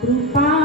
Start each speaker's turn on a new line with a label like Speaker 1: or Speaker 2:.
Speaker 1: 比如。